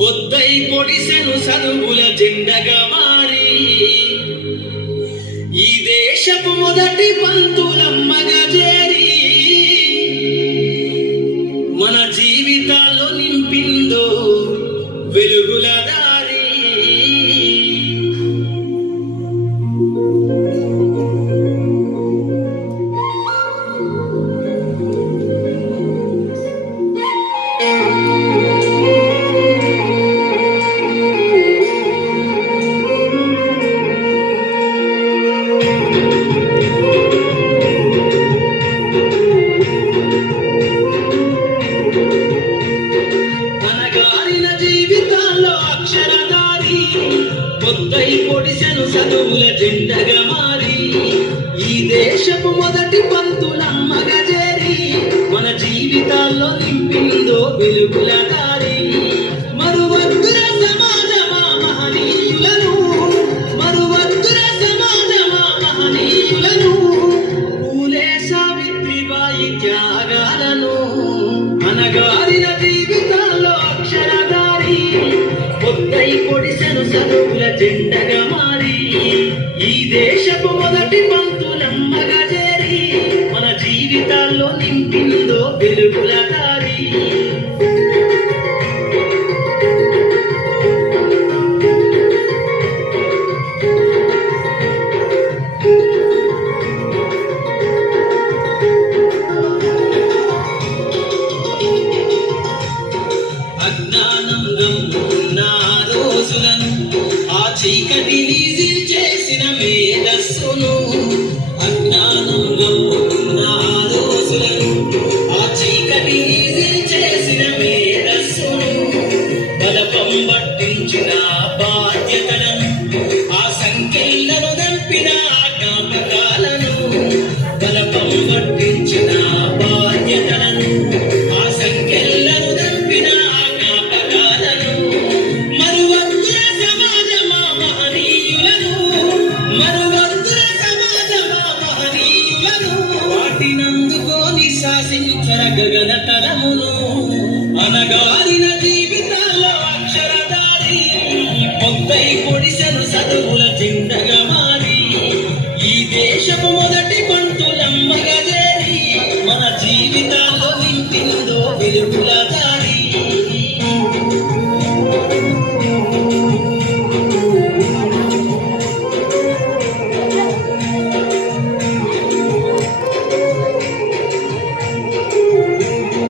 పొద్దై పొడిసెను చదువుల జెండగా మారి ఈ దేశపు మొదటి పంతులమ్మగా చేరి మన జీవితాల్లో నింపిందో వెలుగుల దారి. పొద్దై పొడిసెను చదువుల జెండగా మారి ఈ దేశపు మొదటి పంతులమ్మగా చేరి మన జీవితాల్లో నింపిందో వెలుగుల దారి. మరువద్దుర సమాజమా మహనీయులను, మరువద్దుర సమాజమా మహనీయులను, పూలే సావిత్రిబాయి త్యాగాలను, అనగారిన జీవితాల్లో అక్షరదారి. పొద్దై పొడిసెను చదువుల జెండగా మారి ఈ దేశపు మొదటి పంతులమ్మగా చేరి మన జీవితాల్లో నింపిందో వెలుగుల దారి. అజ్ఞానంలో ఉన్న రోజులను ఆ చీకటిని చేసిన మేధస్సును, అజ్ఞానంలో ఉన్న రోజులను ఆ చీకటిని చేసిన మేధస్సును, బలపం పట్టించిన బాధ్యతలను ఆ సంఖ్యలను దంపిన జ్ఞాపకాలను, బలపం పట్టించిన బాధ్యతలను ఆ సంఖ్యలను దంపిన జ్ఞాపకాలను, మరువద్దుర సమాజమా మహనీయులను, మరువద్దుర సమాజమా మహనీయులను, వాటినందుకోని శాసించర గగన తలమును, అనగారిన జీవితాల్లో అక్షరదారి. పొద్దై పొడిసెను చదువుల జెండగా మారి ఈ దేశపు మొదటి పంతులమ్మగా చేరి మన జీవితాల్లో నింపిందో వెలుగు